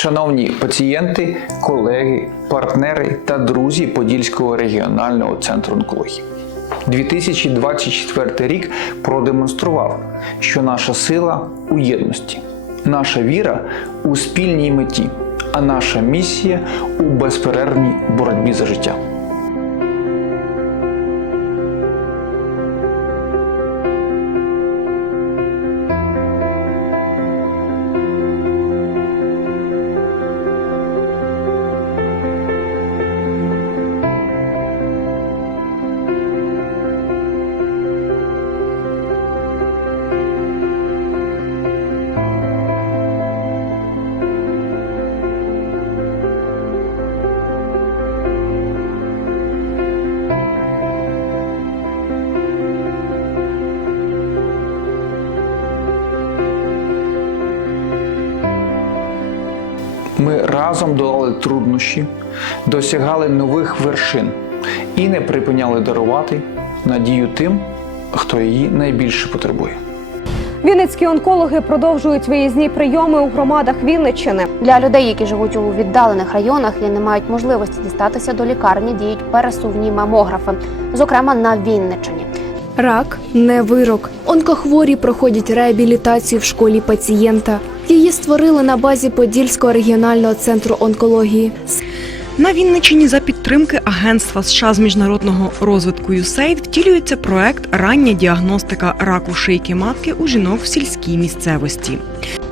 Шановні пацієнти, колеги, партнери та друзі Подільського регіонального центру онкології. 2024 рік продемонстрував, що наша сила у єдності, наша віра у спільній меті, а наша місія у безперервній боротьбі за життя. Ми разом долали труднощі, досягали нових вершин і не припиняли дарувати надію тим, хто її найбільше потребує. Вінницькі онкологи продовжують виїзні прийоми у громадах Вінниччини. Для людей, які живуть у віддалених районах і не мають можливості дістатися до лікарні, діють пересувні мамографи, зокрема на Вінниччині. Рак не вирок. Онкохворі проходять реабілітацію в школі пацієнта. Її створили на базі Подільського регіонального центру онкології. На Вінничині за підтримки Агентства США з міжнародного розвитку USAID втілюється проект Рання діагностика раку шийки матки у жінок в сільській місцевості.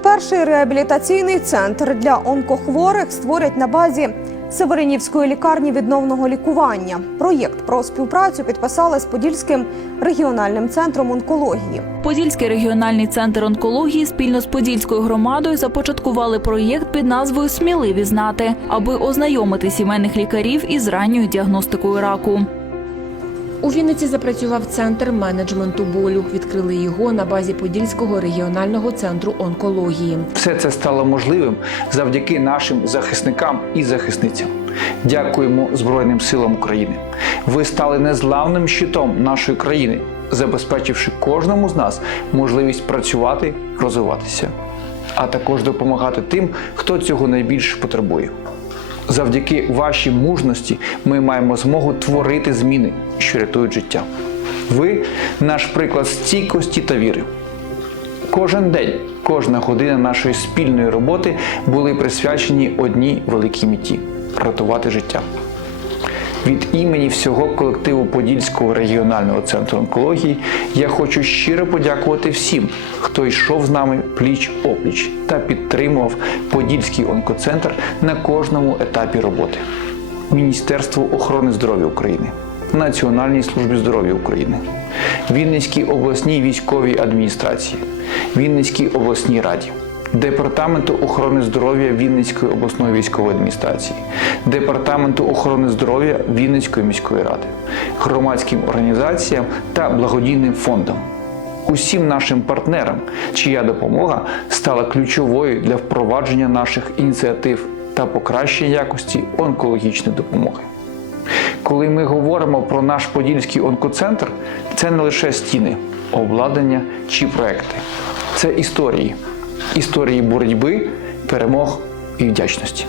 Перший реабілітаційний центр для онкохворих створять на базі Северинівської лікарні відновного лікування. Проєкт про співпрацю підписали з Подільським регіональним центром онкології. Подільський регіональний центр онкології спільно з Подільською громадою започаткували проєкт під назвою Сміливі знати, аби ознайомити сімейних лікарів із ранньою діагностикою раку. У Вінниці запрацював центр менеджменту болю. Відкрили його на базі Подільського регіонального центру онкології. Все це стало можливим завдяки нашим захисникам і захисницям. Дякуємо Збройним силам України. Ви стали незламним щитом нашої країни, забезпечивши кожному з нас можливість працювати, розвиватися, а також допомагати тим, хто цього найбільше потребує. Завдяки вашій мужності ми маємо змогу творити зміни, що рятують життя. Ви наш приклад стійкості та віри. Кожен день, кожна година нашої спільної роботи були присвячені одній великій меті рятувати життя. Від імені всього колективу Подільського регіонального центру онкології я хочу щиро подякувати всім, хто йшов з нами пліч опліч та підтримував Подільський онкоцентр на кожному етапі роботи. Міністерству охорони здоров'я України, Національній службі здоров'я України, Вінницькій обласній військовій адміністрації, Вінницькій обласній раді. Департаменту охорони здоров'я Вінницької обласної військової адміністрації, Департаменту охорони здоров'я Вінницької міської ради, громадським організаціям та благодійним фондам. Усім нашим партнерам, чия допомога стала ключовою для впровадження наших ініціатив та покращення якості онкологічної допомоги. Коли ми говоримо про наш Подільський онкоцентр, це не лише стіни, обладнання чи проекти. Це історії, історії боротьби, перемог і вдячності.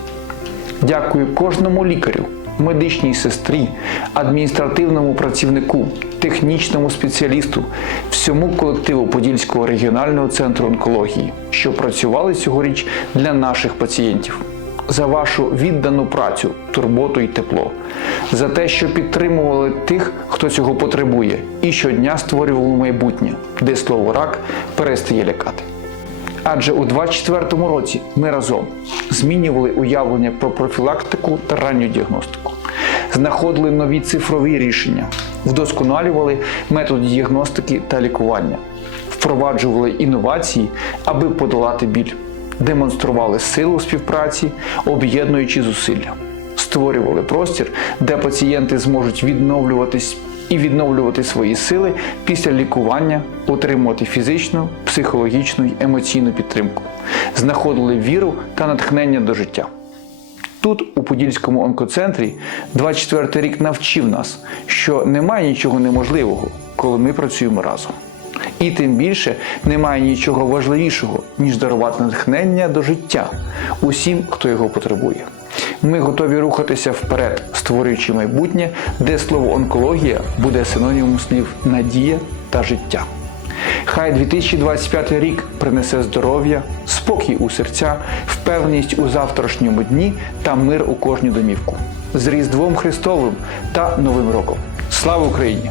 Дякую кожному лікарю, медичній сестрі, адміністративному працівнику, технічному спеціалісту, всьому колективу Подільського регіонального центру онкології, що працювали цьогоріч для наших пацієнтів. За вашу віддану працю, турботу і тепло, за те, що підтримували тих, хто цього потребує, і щодня створювали майбутнє, де слово рак перестає лякати. Адже у 2024 році ми разом змінювали уявлення про профілактику та ранню діагностику, знаходили нові цифрові рішення, вдосконалювали методи діагностики та лікування, впроваджували інновації, аби подолати біль, демонстрували силу співпраці, об'єднуючи зусилля, створювали простір, де пацієнти зможуть відновлюватись і відновлювати свої сили після лікування, отримувати фізичну, психологічну й емоційну підтримку, знаходили віру та натхнення до життя. Тут, у Подільському онкоцентрі, 24 рік навчив нас, що немає нічого неможливого, коли ми працюємо разом. І тим більше немає нічого важливішого, ніж дарувати натхнення до життя усім, хто його потребує. Ми готові рухатися вперед, створюючи майбутнє, де слово онкологія буде синонімом слів надія та життя. Хай 2025 рік принесе здоров'я, спокій у серця, впевненість у завтрашньому дні та мир у кожню домівку. З Різдвом Христовим та Новим роком. Слава Україні!